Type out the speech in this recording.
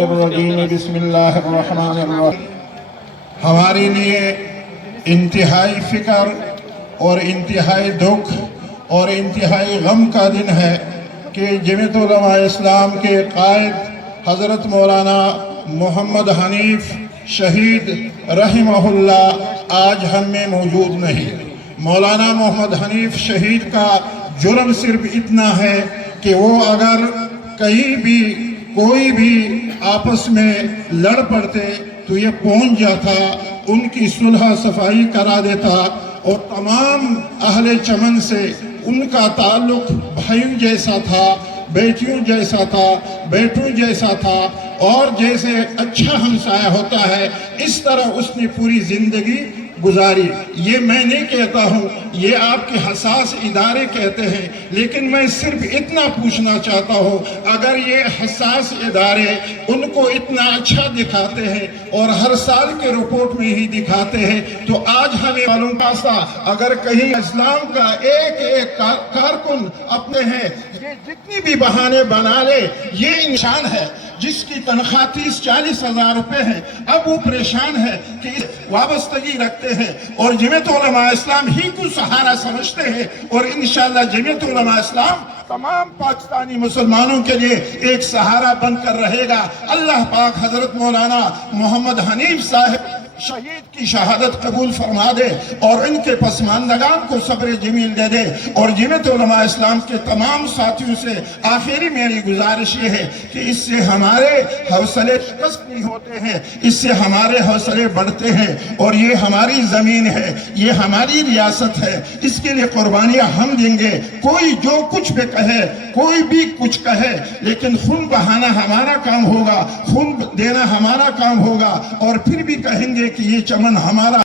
بسم اللہ الرحمن الرحیم۔ ہمارے لیے انتہائی فکر اور انتہائی دکھ اور انتہائی غم کا دن ہے کہ جمعیت علماء اسلام کے قائد حضرت مولانا محمد حنیف شہید رحمہ اللہ آج ہم میں موجود نہیں۔ مولانا محمد حنیف شہید کا جرم صرف اتنا ہے کہ وہ اگر کہیں بھی کوئی بھی آپس میں لڑ پڑتے تو یہ پہنچ جاتا، ان کی صلح صفائی کرا دیتا اور تمام اہل چمن سے ان کا تعلق بھائیوں جیسا تھا، بیٹیوں جیسا تھا، بیٹوں جیسا تھا، اور جیسے اچھا ہمسایہ ہوتا ہے اس طرح اس نے پوری زندگی گزاری۔ یہ میں نہیں کہتا ہوں، یہ آپ کے حساس ادارے کہتے ہیں، لیکن میں صرف اتنا پوچھنا چاہتا ہوں، اگر یہ حساس ادارے ان کو اتنا اچھا دکھاتے ہیں اور ہر سال کے رپورٹ میں ہی دکھاتے ہیں تو آج ہمیں معلوم پاسا اگر کہیں اسلام کا ایک کارکن اپنے ہیں، یہ جتنی بھی بہانے بنا لے، یہ انسان ہے جس کی تنخواہ 30-40 ہزار روپے ہے، اب وہ پریشان ہے کہ وابستگی رکھتے ہیں اور جمعیت علماء اسلام ہی کو سہارا سمجھتے ہیں، اور انشاءاللہ جمعیت علماء اسلام تمام پاکستانی مسلمانوں کے لیے ایک سہارا بن کر رہے گا۔ اللہ پاک حضرت مولانا محمد حنیف صاحب شہید کی شہادت قبول فرما دے اور ان کے پسماندگان کو صبر جمیل دے دے، اور جمعیت علماء اسلام کے تمام ساتھیوں سے آخری میری گزارش یہ ہے کہ اس سے ہمارے حوصلے شکست نہیں ہوتے ہیں، اس سے ہمارے حوصلے بڑھتے ہیں، اور یہ ہماری زمین ہے، یہ ہماری ریاست ہے، اس کے لیے قربانیاں ہم دیں گے۔ کوئی جو کچھ بھی کہے، کوئی بھی کچھ کہے، لیکن خون بہانا ہمارا کام ہوگا، خون دینا ہمارا کام ہوگا، اور پھر بھی کہیں گے کہ یہ چمن ہمارا